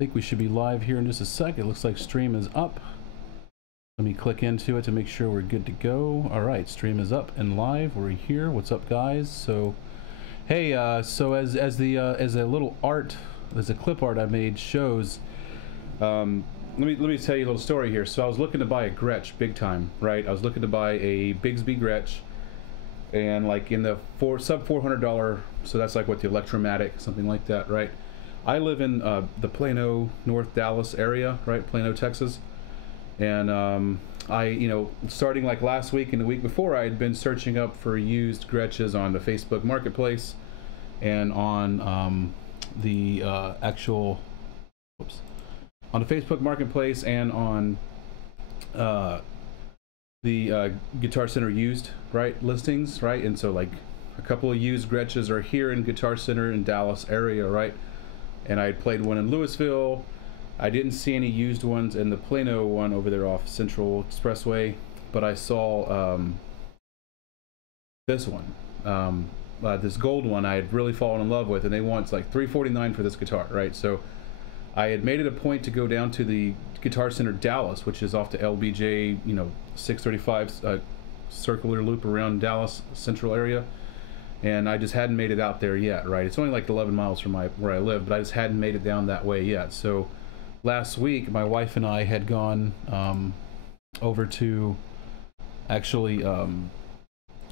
think we should be live here in just a sec. It looks like stream is up. Let me click into it to make sure we're good to go. All right, stream is up and live. We're here. What's up, guys? So, hey, so as a little art, as a clip art I made shows, let me tell you a little story here. So I was looking to buy a Gretsch big time, right? I was looking to buy a Bigsby Gretsch, and like in the sub $400, so that's like what, the Electromatic, something like that, right? I live in the Plano, North Dallas area, right? Plano, Texas. And I, starting like last week and the week before, I had been searching up for used Gretsches on the Facebook Marketplace and on the actual, on the Facebook Marketplace and on the Guitar Center used, right, listings, right? And so like a couple of used Gretsches are here in Guitar Center in Dallas area, right? And I had played one in Louisville. I didn't see any used ones in the Plano one over there off Central Expressway, but I saw this one, this gold one I had really fallen in love with, and they want like $349 for this guitar, right? So I had made it a point to go down to the Guitar Center Dallas, which is off the LBJ, 635 circular loop around Dallas Central area. And I just hadn't made it out there yet, right? It's only like 11 miles from where I live, but I just hadn't made it down that way yet. So last week, my wife and I had gone over to, actually,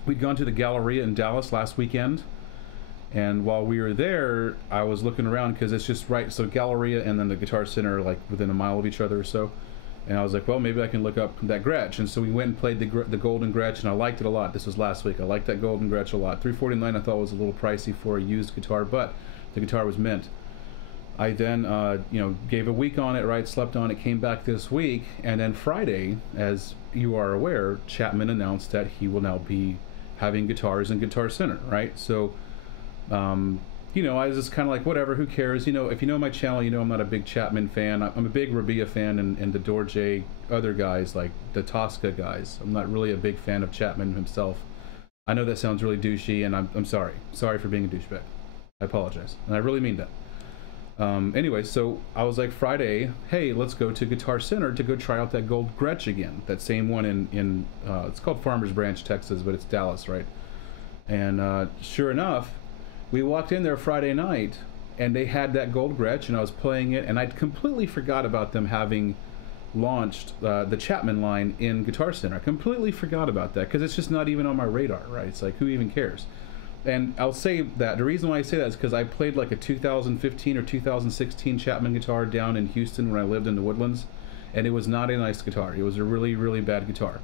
we'd gone to the Galleria in Dallas last weekend. And while we were there, I was looking around because it's just right. So Galleria and then the Guitar Center are like within a mile of each other or so. And I was like, well, maybe I can look up that Gretsch. And so we went and played the golden Gretsch, and I liked it a lot. This was last week. I liked that golden Gretsch a lot. $349 I thought was a little pricey for a used guitar, but the guitar was mint. I then, gave a week on it, right? Slept on it, came back this week, and then Friday, as you are aware, Chapman announced that he will now be having guitars in Guitar Center, right? So, I was just kind of like, whatever, who cares? If you know my channel, I'm not a big Chapman fan. I'm a big Rabia fan, and the Dorje other guys, like the Tosca guys. I'm not really a big fan of Chapman himself. I know that sounds really douchey, and I'm sorry. Sorry for being a douchebag. I apologize, and I really mean that. Anyway, so I was like, Friday, hey, let's go to Guitar Center to go try out that gold Gretsch again. That same one in it's called Farmers Branch, Texas, but it's Dallas, right? And sure enough, we walked in there Friday night, and they had that gold Gretsch, and I was playing it, and I'd completely forgot about them having launched the Chapman line in Guitar Center. I completely forgot about that, because it's just not even on my radar, right? It's like, who even cares? And I'll say that, the reason why I say that is because I played like a 2015 or 2016 Chapman guitar down in Houston when I lived in the Woodlands, and it was not a nice guitar. It was a really, really bad guitar.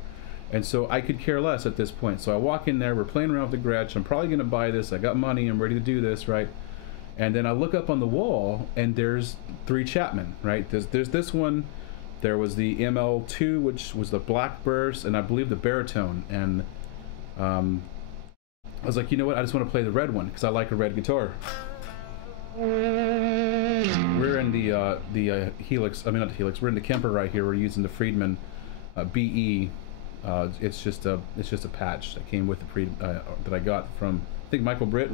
And so I could care less at this point. So I walk in there, we're playing around with the Gretsch, I'm probably gonna buy this, I got money, I'm ready to do this, right? And then I look up on the wall, and there's 3 Chapman, right? There's this one, there was the ML2, which was the black burst, and I believe the baritone, and I was like, you know what, I just want to play the red one, because I like a red guitar. We're in the Helix, I mean not the Helix, we're in the Kemper right here, we're using the Friedman BE. It's just a patch that came with the that I got from, I think, Michael Britt.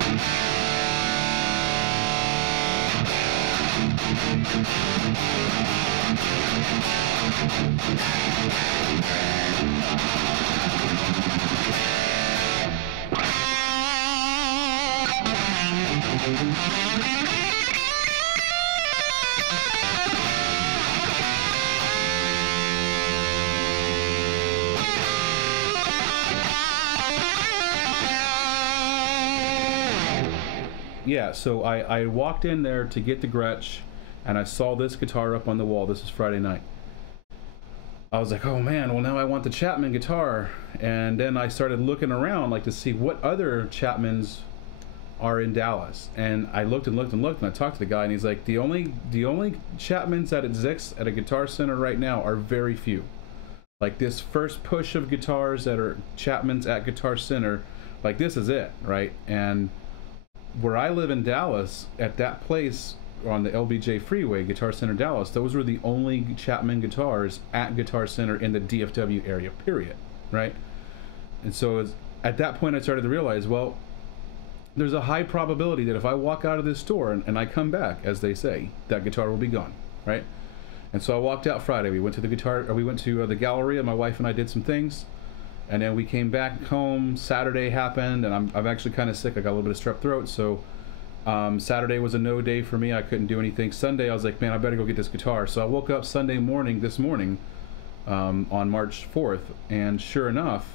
Yeah, so I walked in there to get the Gretsch, and I saw this guitar up on the wall. This is Friday night. I was like, oh man, well now I want the Chapman guitar. And then I started looking around like to see what other Chapmans are in Dallas. And I looked and looked and looked, and I talked to the guy, and he's like, the only Chapmans that exist at a Guitar Center right now are very few. Like this first push of guitars that are Chapmans at Guitar Center, like this is it, right? And where I live in Dallas, at that place on the LBJ freeway, Guitar Center Dallas, those were the only Chapman guitars at Guitar Center in the DFW area, period, right? And so at that point I started to realize, well, there's a high probability that if I walk out of this store and I come back, as they say, that guitar will be gone, right? And so I walked out Friday. We went to the Galleria. My wife and I did some things, and then we came back home. Saturday happened, and I'm actually kind of sick. I got a little bit of strep throat, so Saturday was a no day for me. I couldn't do anything. Sunday I was like, man, I better go get this guitar. So I woke up Sunday morning, this morning, on March 4th, and sure enough,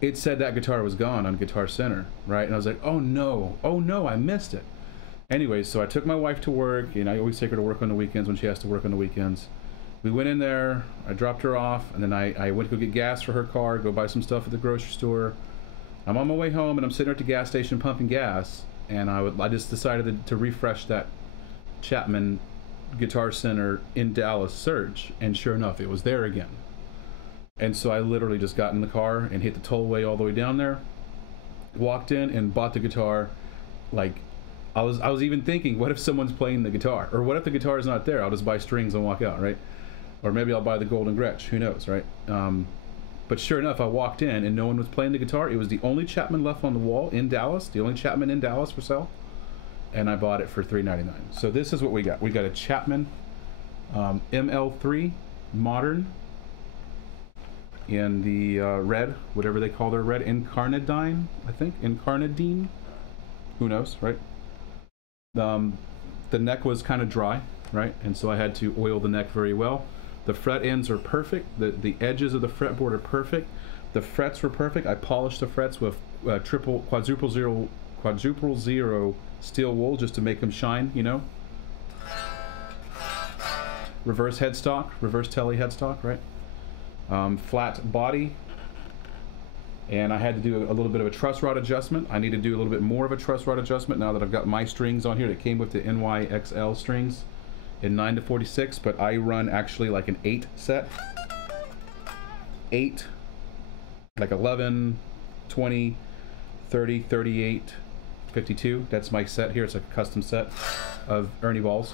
it said that guitar was gone on Guitar Center, right? And I was like, oh no, I missed it. Anyway, so I took my wife to work, and I always take her to work on the weekends when she has to work on the weekends. We went in there, I dropped her off, and then I went to go get gas for her car, go buy some stuff at the grocery store. I'm on my way home, and I'm sitting at the gas station pumping gas, and I just decided to refresh that Chapman Guitar Center in Dallas search, and sure enough, it was there again. And so I literally just got in the car and hit the tollway all the way down there, walked in and bought the guitar. Like, I was even thinking, what if someone's playing the guitar? Or what if the guitar is not there? I'll just buy strings and walk out, right? Or maybe I'll buy the Golden Gretsch, who knows, right? But sure enough, I walked in and no one was playing the guitar. It was the only Chapman left on the wall in Dallas, the only Chapman in Dallas for sale. And I bought it for $3.99. So this is what we got. We got a Chapman ML3 Modern in the red, whatever they call their red, Incarnadine, I think, Incarnadine, who knows, right? The neck was kind of dry, right? And so I had to oil the neck very well. The fret ends are perfect. The edges of the fretboard are perfect. The frets were perfect. I polished the frets with quadruple zero steel wool just to make them shine, you know. Reverse headstock, reverse telly headstock, right? Flat body, and I had to do a little bit of a truss rod adjustment. I need to do a little bit more of a truss rod adjustment now that I've got my strings on here that came with the NYXL strings in 9-46, but I run actually like an 8 set. 8, like 11, 20, 30, 38, 52. That's my set here. It's like a custom set of Ernie balls.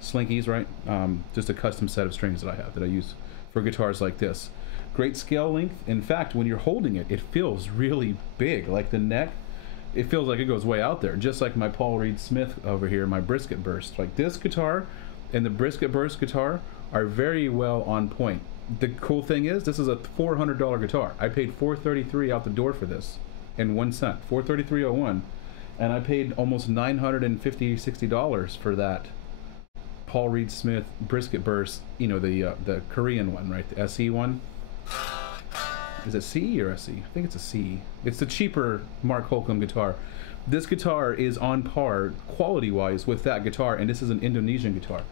Slinkies, right? Just a custom set of strings that I have that I use for guitars like this. Great scale length. In fact, when you're holding it, it feels really big. Like the neck, it feels like it goes way out there. Just like my Paul Reed Smith over here, my Brisket Burst. Like this guitar and the Brisket Burst guitar are very well on point. The cool thing is, this is a $400 guitar. I paid $433 out the door for this in 1 cent, $433.01, and I paid almost $950–$60 for that Paul Reed Smith Brisket Burst, you know, the Korean one, right? The SE one. Is it C or SE? I think it's a C. It's the cheaper Mark Holcomb guitar. This guitar is on par quality-wise with that guitar, and this is an Indonesian guitar.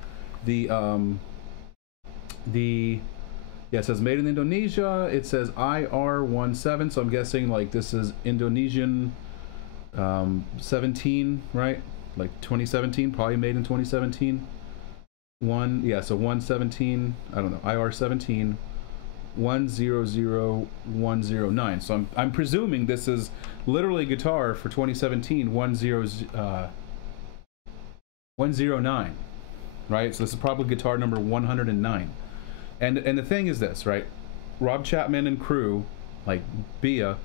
Yeah, it says made in Indonesia. It says IR17, so I'm guessing like this is Indonesian 17, right? Like 2017, probably made in 2017. So 117, I don't know, IR17 100109. So I'm presuming this is literally a guitar for 2017 109, right? So this is probably guitar number 109. And the thing is this, right? Rob Chapman and crew, like Bia,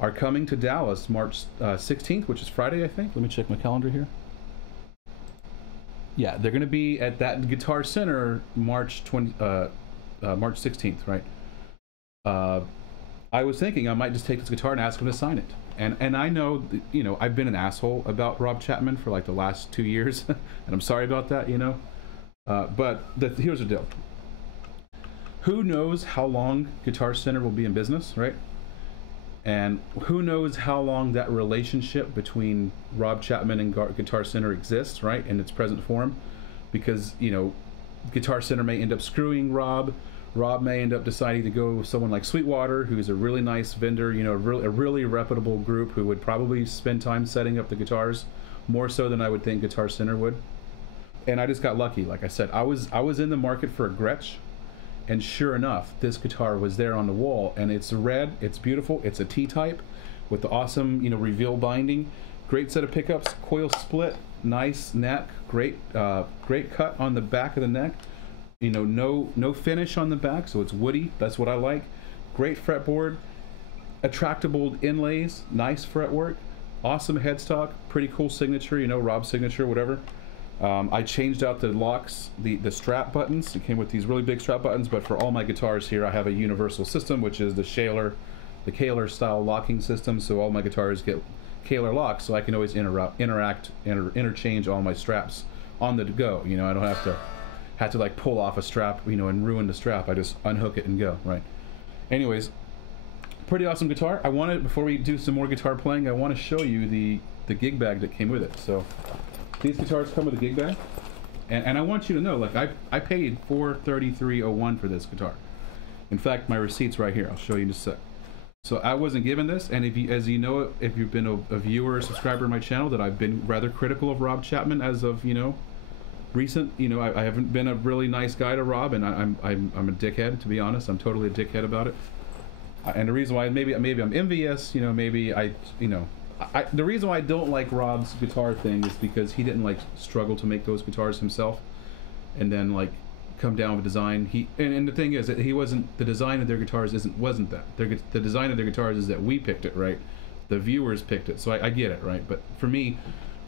are coming to Dallas March 16th, which is Friday, I think. Let me check my calendar here. Yeah, they're going to be at that Guitar Center March 16th, right? I was thinking I might just take this guitar and ask him to sign it. And I know, you know, I've been an asshole about Rob Chapman for like the last 2 years, and I'm sorry about that, you know. But here's the deal. Who knows how long Guitar Center will be in business, right? And who knows how long that relationship between Rob Chapman and Guitar Center exists, right, in its present form? Because, you know, Guitar Center may end up screwing Rob. Rob may end up deciding to go with someone like Sweetwater, who's a really nice vendor, you know, a really reputable group who would probably spend time setting up the guitars, more so than I would think Guitar Center would. And I just got lucky. Like I said, I was in the market for a Gretsch. And sure enough, this guitar was there on the wall, and it's red, it's beautiful, it's a T-type with the awesome, you know, reveal binding, great set of pickups, coil split, nice neck, great cut on the back of the neck, you know, no finish on the back, so it's woody, that's what I like, great fretboard, attractable inlays, nice fretwork, awesome headstock, pretty cool signature, you know, Rob's signature, whatever. I changed out the locks, the strap buttons. It came with these really big strap buttons, but for all my guitars here, I have a universal system, which is the Kaler style locking system. So all my guitars get Kaler locks, so I can always interchange all my straps on the go. You know, I don't have to like pull off a strap, you know, and ruin the strap. I just unhook it and go, right? Anyways, pretty awesome guitar. I wanted, before we do some more guitar playing, I want to show you the gig bag that came with it. So these guitars come with a gig bag, and I want you to know, like, I paid $433.01 for this guitar. In fact, my receipt's right here. I'll show you in just a sec. So I wasn't given this, and if you, as you know, if you've been a viewer or subscriber of my channel, that I've been rather critical of Rob Chapman as of, you know, recent. You know, I haven't been a really nice guy to Rob, and I'm a dickhead, to be honest. I'm totally a dickhead about it. And the reason why, maybe I'm envious, you know, maybe the reason why I don't like Rob's guitar thing is because he didn't like struggle to make those guitars himself, and then like come down with design. And the thing is that he wasn't, the design of their guitars wasn't that. The design of their guitars is that we picked it, right? The viewers picked it, so I get it, right? But for me,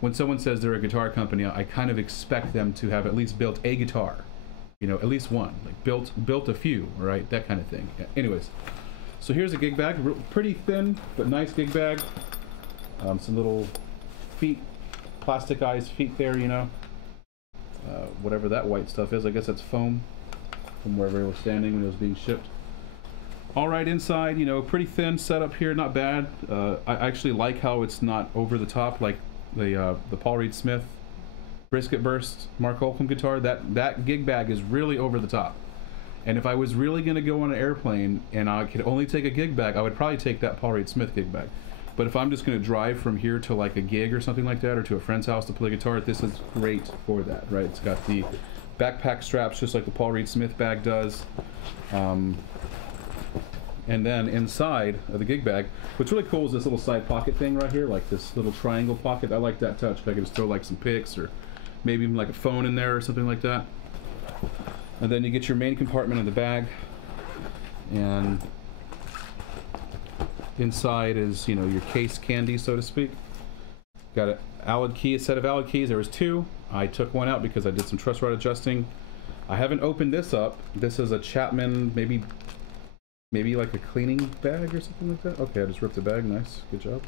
when someone says they're a guitar company, I kind of expect them to have at least built a guitar, you know, at least one, like built a few, right? That kind of thing. Yeah. Anyways, so here's a gig bag, pretty thin but nice gig bag. Some little feet, plasticized feet there, you know. Whatever that white stuff is, I guess that's foam from wherever it was standing when it was being shipped. All right, inside, you know, pretty thin setup here, not bad. I actually like how it's not over the top like the Paul Reed Smith Brisket Burst Mark Holcomb guitar. That gig bag is really over the top. And if I was really going to go on an airplane and I could only take a gig bag, I would probably take that Paul Reed Smith gig bag. But if I'm just going to drive from here to like a gig or something like that, or to a friend's house to play guitar, this is great for that, right? It's got the backpack straps just like the Paul Reed Smith bag does. And then inside of the gig bag, what's really cool is this little side pocket thing right here, like this little triangle pocket. I like that touch. I can just throw like some picks or maybe even like a phone in there or something like that. And then you get your main compartment in the bag, and inside is, you know, your case candy, so to speak. Got a set of Allen keys. There was two. I took one out because I did some truss rod adjusting. I haven't opened this up. This is a Chapman, maybe like a cleaning bag or something like that. Okay, I just ripped the bag. Nice, good job.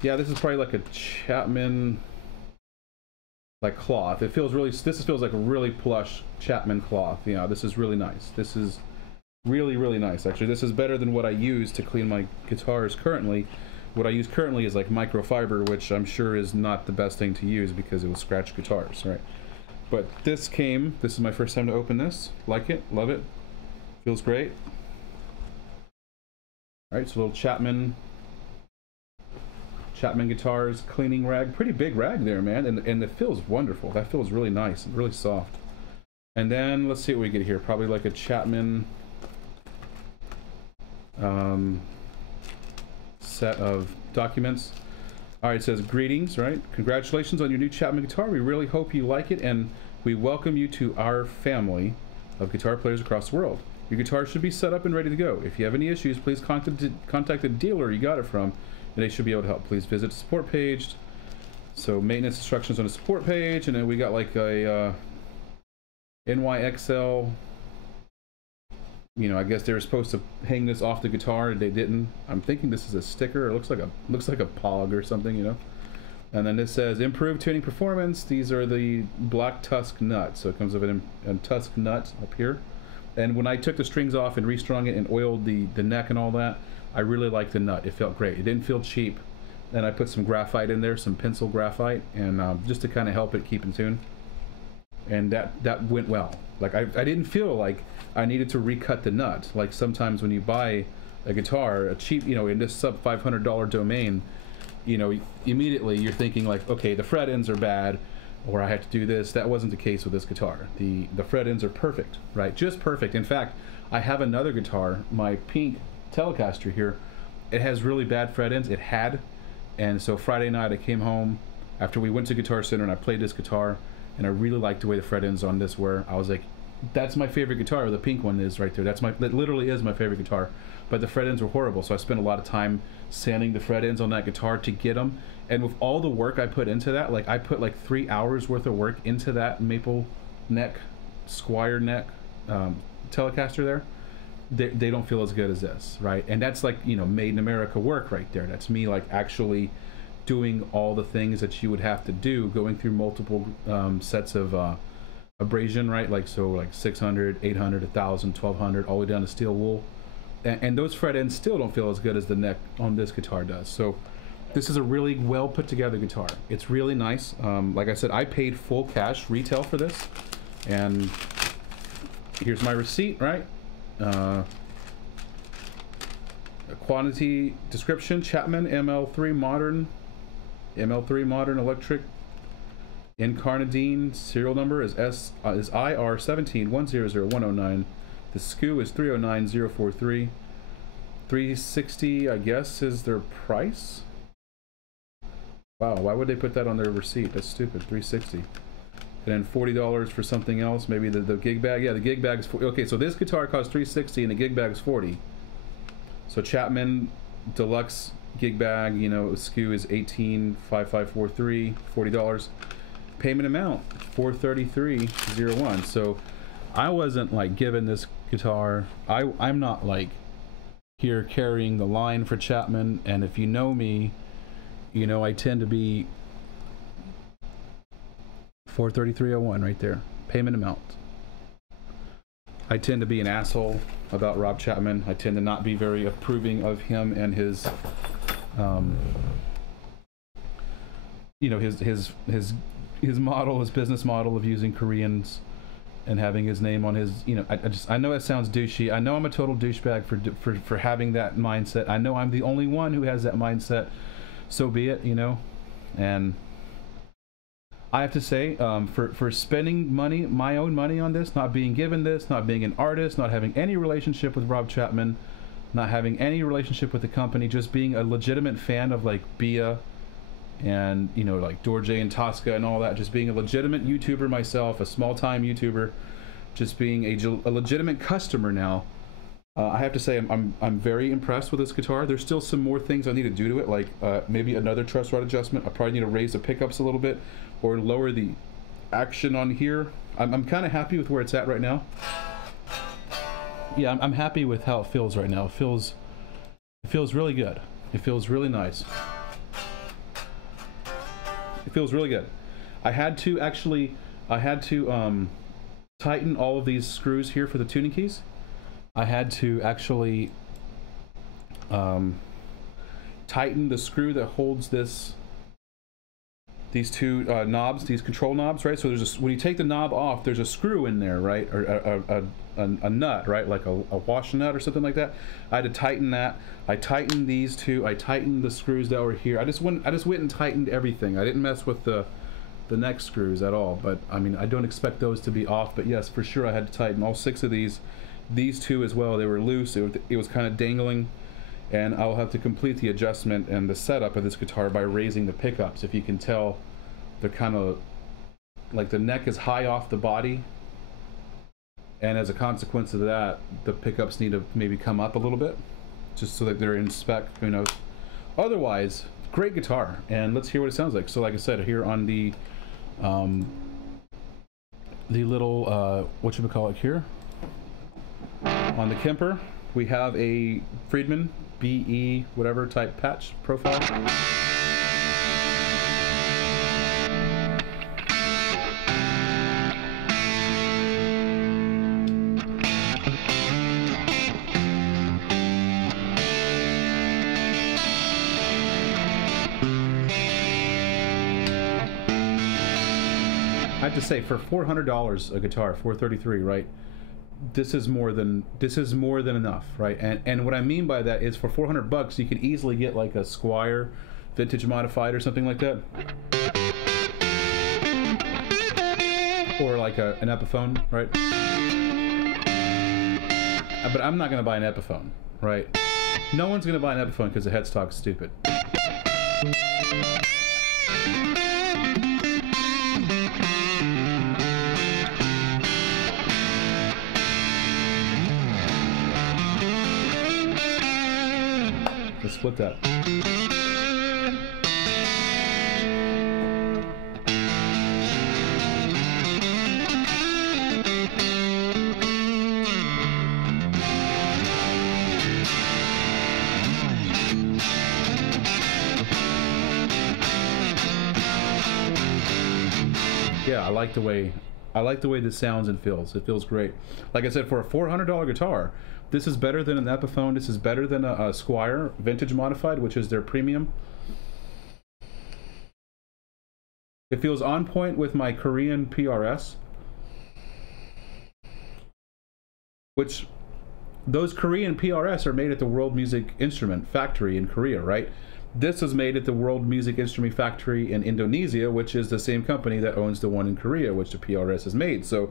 Yeah, this is probably like a Chapman like cloth. This feels like a really plush Chapman cloth. Yeah, this is really nice. This is really, really nice, actually. This is better than what I use to clean my guitars currently. What I use currently is like microfiber, which I'm sure is not the best thing to use because it will scratch guitars, right? But this is my first time to open this. Like it, love it, feels great. All right, so a little Chapman guitars cleaning rag. Pretty big rag there, man, and it feels wonderful. That feels really nice and really soft. And then let's see what we get here. Probably like a Chapman set of documents. All right, it says greetings, right? Congratulations on your new Chapman guitar. We really hope you like it, and we welcome you to our family of guitar players across the world. Your guitar should be set up and ready to go. If you have any issues, please contact the dealer you got it from, and they should be able to help. Please visit the support page. So maintenance instructions on the support page, and then we got like a NYXL. You know, I guess they were supposed to hang this off the guitar. They didn't. I'm thinking this is a sticker. It looks like a pog or something, you know. And then it says improved tuning performance. These are the black tusk nuts. So it comes with a tusk nut up here. And when I took the strings off and restrung it and oiled the neck and all that, I really liked the nut. It felt great. It didn't feel cheap. And I put some graphite in there, some pencil graphite, and just to kind of help it keep in tune. And that went well. Like I didn't feel like I needed to recut the nut. Like sometimes when you buy a guitar, a cheap, you know, in this sub $500 domain, you know, immediately you're thinking like, okay, the fret ends are bad, or I have to do this. That wasn't the case with this guitar. The fret ends are perfect, right? Just perfect. In fact, I have another guitar, my pink Telecaster here. It has really bad fret ends. It had, and so Friday night I came home after we went to Guitar Center and I played this guitar, and I really liked the way the fret ends on this were. I was like, that's my favorite guitar. The pink one is right there. That literally is my favorite guitar. But the fret ends were horrible, so I spent a lot of time sanding the fret ends on that guitar to get them. And with all the work I put into that, like I put like 3 hours worth of work into that maple neck, squire neck Telecaster there. They don't feel as good as this, right? And that's like, you know, made in America work right there. That's me like actually doing all the things that you would have to do, going through multiple sets of abrasion, right? Like, so like 600, 800, 1000, 1200, all the way down to steel wool. And those fret ends still don't feel as good as the neck on this guitar does. So this is a really well put together guitar. It's really nice. Like I said, I paid full cash retail for this. And here's my receipt, right? Quantity description: Chapman ML3 modern electric incarnadine. Serial number is IR17100109. The SKU is 309043. 360, I guess, is their price. Wow, why would they put that on their receipt? That's stupid. 360. And then $40 for something else. Maybe the gig bag. Yeah, the gig bag is okay. So this guitar costs $360 and the gig bag is $40. So Chapman Deluxe gig bag, you know, SKU is $185543, $40. Payment amount $433.01. So I wasn't like given this guitar. I'm not like here carrying the line for Chapman, and if you know me, you know I tend to be $433.01 right there. Payment amount. I tend to be an asshole about Rob Chapman. I tend to not be very approving of him and his you know, his model, his business model of using Koreans and having his name on his, you know, I know that sounds douchey. I know I'm a total douchebag for having that mindset. I know I'm the only one who has that mindset. So be it, you know. And I have to say, for spending money, my own money on this, not being given this, not being an artist, not having any relationship with Rob Chapman, not having any relationship with the company, just being a legitimate fan of like Bia and, you know, like Dorje and Tosca and all that, just being a legitimate YouTuber myself, a small-time YouTuber, just being a legitimate customer now. I have to say I'm very impressed with this guitar. There's still some more things I need to do to it, like maybe another truss rod adjustment. I probably need to raise the pickups a little bit or lower the action on here. I'm kind of happy with where it's at right now. Yeah, I'm happy with how it feels right now. It feels really good. It feels really nice. It feels really good. I had to tighten all of these screws here for the tuning keys. I had to actually tighten the screw that holds these two knobs, these control knobs, right? So there's when you take the knob off, there's a screw in there, right? Or a nut, right? Like a wash nut or something like that. I had to tighten that. I tightened these two. I tightened the screws that were here. I just went and tightened everything. I didn't mess with the neck screws at all. But I mean, I don't expect those to be off. But yes, for sure, I had to tighten all 6 of these. These 2 as well. They were loose. It was kind of dangling. And I'll have to complete the adjustment and the setup of this guitar by raising the pickups. If you can tell, they're kind of like the neck is high off the body, and as a consequence of that, the pickups need to maybe come up a little bit, just so that they're in spec, who knows. Otherwise, great guitar, and let's hear what it sounds like. So like I said, here on the little, whatchamacallit here, on the Kemper, we have a Friedman BE whatever type patch profile. I have to say, for $400 a guitar, $433, right? This is more than enough, right? And what I mean by that is, for $400 you could easily get like a Squire vintage modified or something like that, or like an Epiphone, right? But I'm not gonna buy an Epiphone, right? No one's gonna buy an Epiphone because the headstock's stupid. split that. Yeah, I like the way this sounds and feels. It feels great. Like I said, for a $400 guitar, this is better than an Epiphone. This is better than a Squier Vintage Modified, which is their premium. It feels on point with my Korean PRS, which those Korean PRS are made at the World Music Instrument Factory in Korea, right? This is made at the World Music Instrument Factory in Indonesia, which is the same company that owns the one in Korea, which the PRS is made. So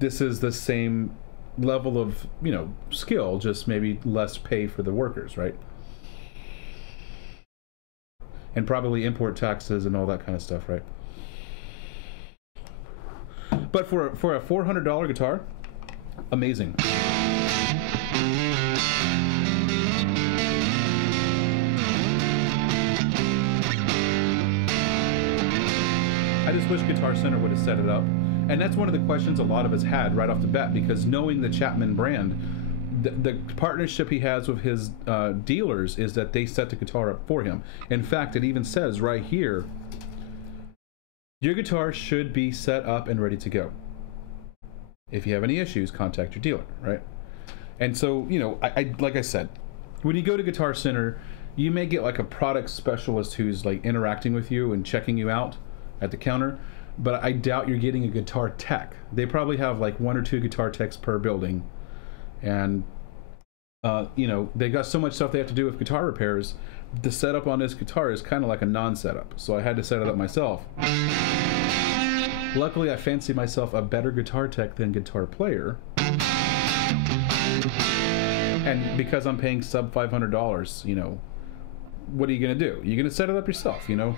this is the same level of, you know, skill, just maybe less pay for the workers, right? And probably import taxes and all that kind of stuff, right? But for a $400 guitar, amazing. I just wish Guitar Center would have set it up. And that's one of the questions a lot of us had right off the bat, because knowing the Chapman brand, the partnership he has with his dealers is that they set the guitar up for him. In fact, it even says right here, your guitar should be set up and ready to go. If you have any issues, contact your dealer, right? And so, you know, I like I said, when you go to Guitar Center, you may get like a product specialist who's like interacting with you and checking you out at the counter, but I doubt you're getting a guitar tech. They probably have like 1 or 2 guitar techs per building, and you know, they got so much stuff they have to do with guitar repairs. The setup on this guitar is kind of like a non-setup, so I had to set it up myself. Luckily, I fancy myself a better guitar tech than guitar player, and because I'm paying sub $500, you know, what are you gonna do? You're gonna set it up yourself, you know.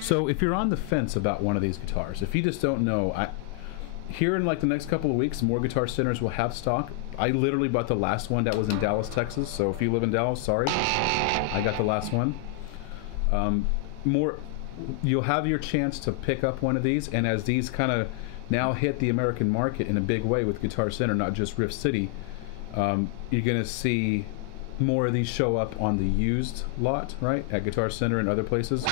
So if you're on the fence about one of these guitars, if you just don't know, here in like the next couple of weeks, more Guitar Centers will have stock. I literally bought the last one that was in Dallas, Texas. So if you live in Dallas, sorry, I got the last one. You'll have your chance to pick up one of these, and as these kind of now hit the American market in a big way with Guitar Center, not just Rift City, you're gonna see more of these show up on the used lot, right, at Guitar Center and other places.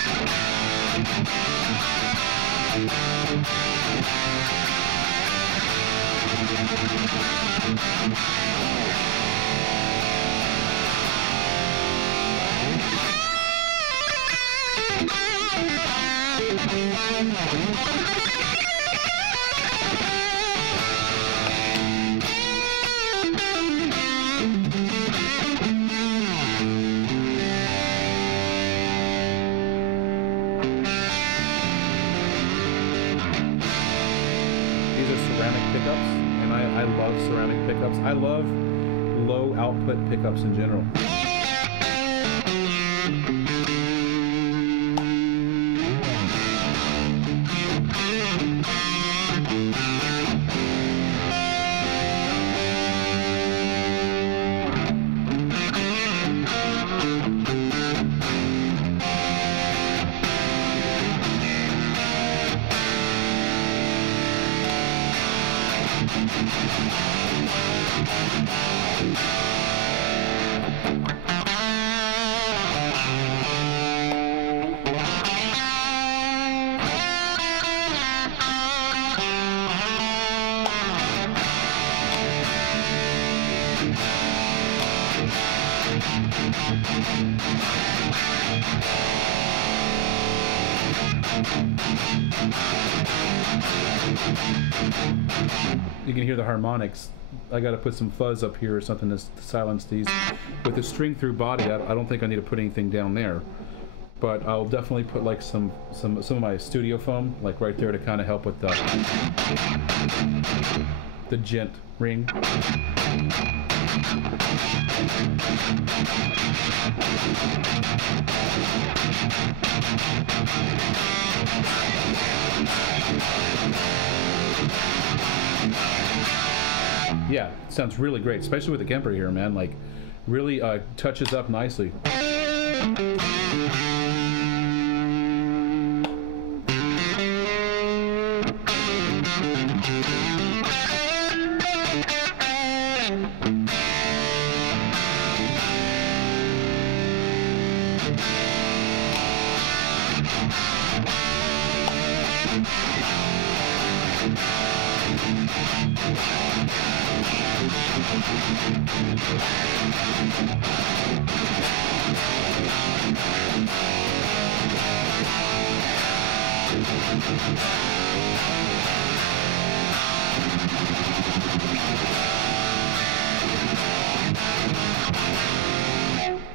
I love ceramic pickups. I love low output pickups in general. You can hear the harmonics. I got to put some fuzz up here or something to silence these. With the string through body, I don't think I need to put anything down there, but I'll definitely put like some of my studio foam like right there to kind of help with the the gent ring. Yeah, sounds really great, especially with the Kemper here, man. Like, really touches up nicely.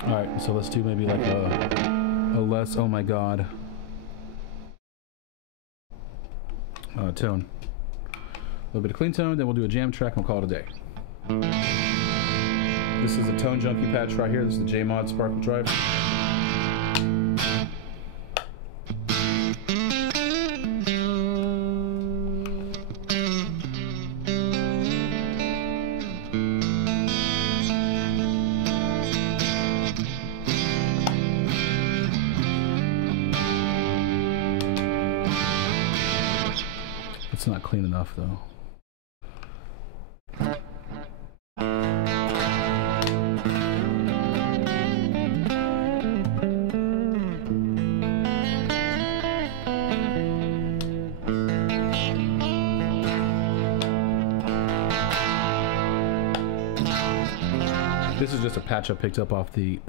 Alright, so let's do maybe like a less, oh my god, tone. A little bit of clean tone, then we'll do a jam track and we'll call it a day. This is a Tone Junkie patch right here. This is the J-Mod Sparkle Drive. It's not clean enough though. This is just a patch I picked up off the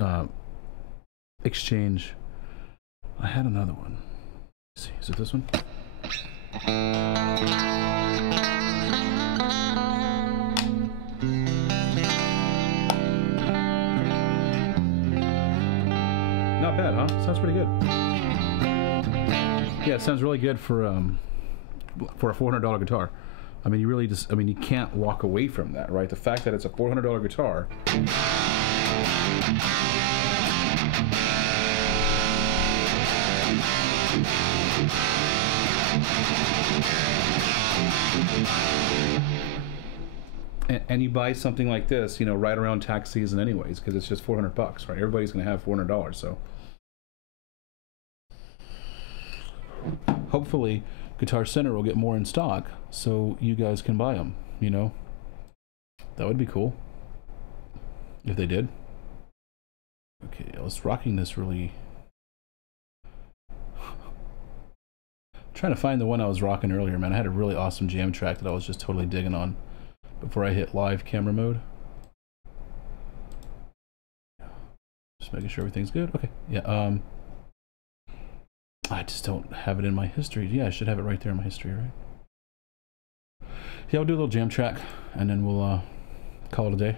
Exchange. I had another one. Let's see, is it this one? Not bad, huh? Sounds pretty good. Yeah, it sounds really good for a $400 guitar. I mean, you really just, I mean, you can't walk away from that, right? The fact that it's a $400 guitar. And you buy something like this, you know, right around tax season anyways, because it's just $400, right? Everybody's going to have $400, so. Hopefully, Guitar Center will get more in stock so you guys can buy them, you know? That would be cool if they did. Okay, I was rocking this really. I'm trying to find the one I was rocking earlier, man. I had a really awesome jam track that I was just totally digging on before I hit live camera mode. Just making sure everything's good. Okay, yeah, I just don't have it in my history. Yeah, I should have it right there in my history, right? Yeah, I'll do a little jam track, and then we'll call it a day.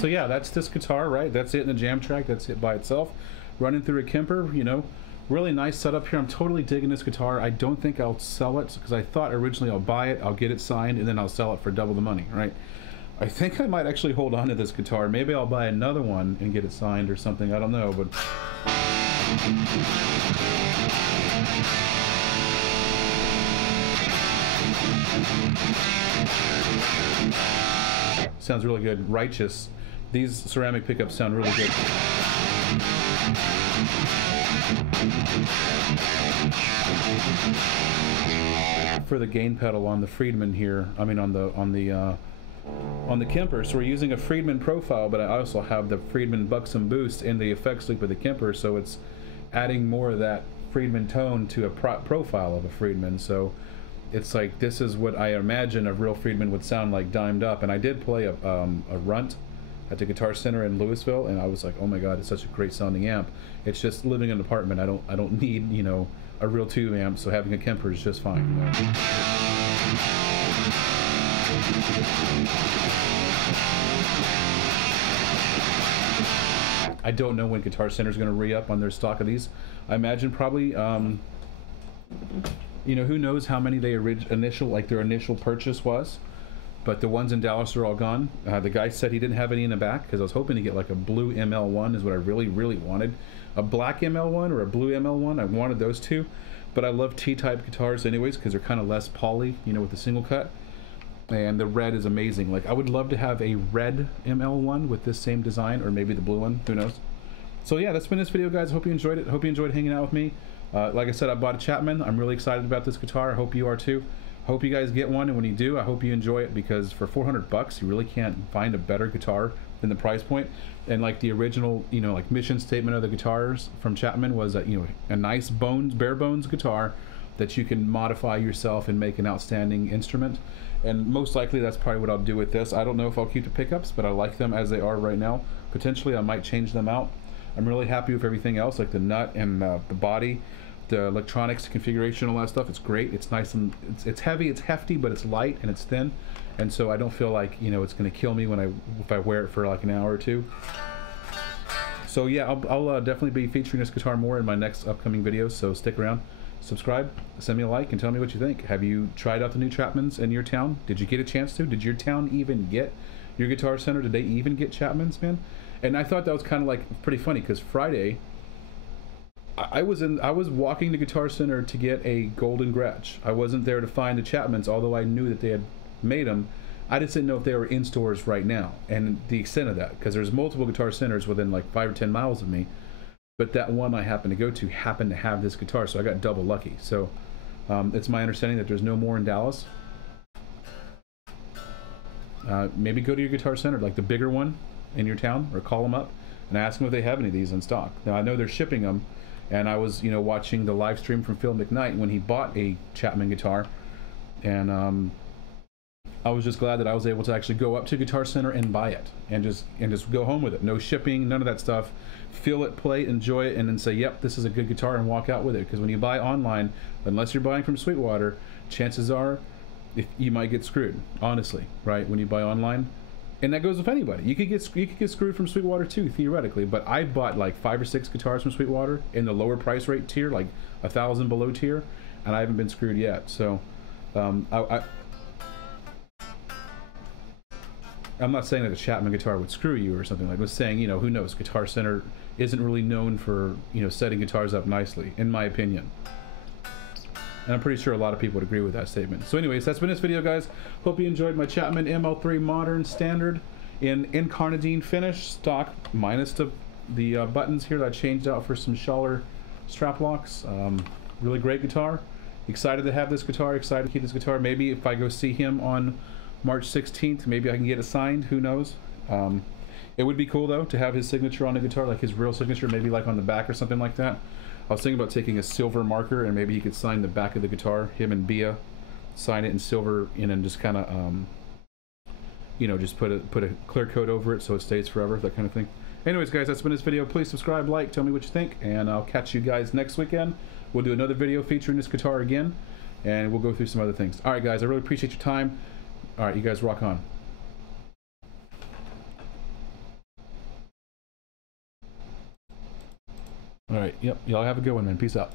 So yeah, that's this guitar, right? That's it in a jam track. That's it by itself, running through a Kemper. You know, really nice setup here. I'm totally digging this guitar. I don't think I'll sell it because I thought originally I'll buy it, I'll get it signed, and then I'll sell it for double the money, right? I think I might actually hold on to this guitar. Maybe I'll buy another one and get it signed or something. I don't know, but sounds really good. Righteous. These ceramic pickups sound really good. For the gain pedal on the Friedman here, I mean on the Kemper, so we're using a Friedman profile, but I also have the Friedman Buxom boost in the effects loop of the Kemper, so it's adding more of that Friedman tone to a profile of a Friedman. So it's like, this is what I imagine a real Friedman would sound like dimed up. And I did play a Runt at the Guitar Center in Louisville, and I was like, oh my god, it's such a great sounding amp. It's just living in an apartment. I don't need, you know, a real tube amp, so having a Kemper is just fine, you know? I don't know when Guitar Center is going to re-up on their stock of these. I imagine probably, you know, who knows how many they their initial purchase was, but the ones in Dallas are all gone. The guy said he didn't have any in the back because I was hoping to get like a blue ML1 is what I really, really wanted. A black ML1 or a blue ML1, I wanted those two, but I love T-type guitars anyways because they're kind of less poly, you know, with the single cut. And the red is amazing. Like, I would love to have a red ML1 with this same design, or maybe the blue one, who knows. So yeah, that's been this video, guys. Hope you enjoyed it. Hope you enjoyed hanging out with me. Like I said, I bought a Chapman. I'm really excited about this guitar. I hope you are too. Hope you guys get one, and when you do, I hope you enjoy it, because for 400 bucks, you really can't find a better guitar than the price point. And like the original, you know, like mission statement of the guitars from Chapman was that, you know, a nice bare bones guitar that you can modify yourself and make an outstanding instrument. And most likely that's probably what I'll do with this. I don't know if I'll keep the pickups, but I like them as they are right now. Potentially I might change them out. I'm really happy with everything else, like the nut and the body, the electronics, configuration, all that stuff. It's great. It's nice, and it's heavy, it's hefty, but it's light and it's thin. And so I don't feel like, you know, it's going to kill me if I wear it for like an hour or two. So yeah, I'll definitely be featuring this guitar more in my next upcoming videos, so stick around. Subscribe, send me a like, and tell me what you think. Have you tried out the new Chapmans in your town? Did you get a chance to? Did your town even get your Guitar Center? Did they even get Chapmans, man? And I thought that was kind of like pretty funny, because Friday I was walking to Guitar Center to get a Golden Gretsch. I wasn't there to find the Chapmans, although I knew that they had made them. I just didn't know if they were in stores right now, and the extent of that, because there's multiple Guitar Centers within like 5 or 10 miles of me. But that one I happened to go to happened to have this guitar, so I got double lucky. So it's my understanding that there's no more in Dallas. Maybe go to your Guitar Center, like the bigger one in your town, or call them up and ask them if they have any of these in stock. Now I know they're shipping them, and I was, you know, watching the live stream from Phil McKnight when he bought a Chapman guitar, and I was just glad that I was able to actually go up to Guitar Center and buy it, and just go home with it. No shipping, none of that stuff. Feel it, play it, enjoy it, and then say, yep, this is a good guitar, and walk out with it. Because when you buy online, unless you're buying from Sweetwater, chances are you might get screwed, honestly, right? When you buy online. And that goes with anybody. You could get screwed from Sweetwater too, theoretically. But I bought like 5 or 6 guitars from Sweetwater in the lower price rate tier, like 1,000 below tier, and I haven't been screwed yet. So I'm not saying that a Chapman guitar would screw you or something. Like, I was saying, you know, who knows? Guitar Center isn't really known for, you know, setting guitars up nicely, in my opinion. And I'm pretty sure a lot of people would agree with that statement. So anyways, that's been this video, guys. Hope you enjoyed my Chapman ML3 Modern Standard in incarnadine finish, stock, minus the buttons here that I changed out for some Schaller strap locks. Really great guitar. Excited to have this guitar, excited to keep this guitar. Maybe if I go see him on March 16th, maybe I can get it signed, who knows. It would be cool though to have his signature on the guitar, like his real signature, maybe like on the back or something like that. I was thinking about taking a silver marker, and maybe he could sign the back of the guitar, him and Bia sign it in silver, and then just kind of you know, just put a clear coat over it so it stays forever, that kind of thing. Anyways, guys, that's been this video. Please subscribe, like, tell me what you think, and I'll catch you guys next weekend. We'll do another video featuring this guitar again, and we'll go through some other things. All right, guys, I really appreciate your time. All right, you guys rock on. All right. Yep. Y'all have a good one, man. Peace out.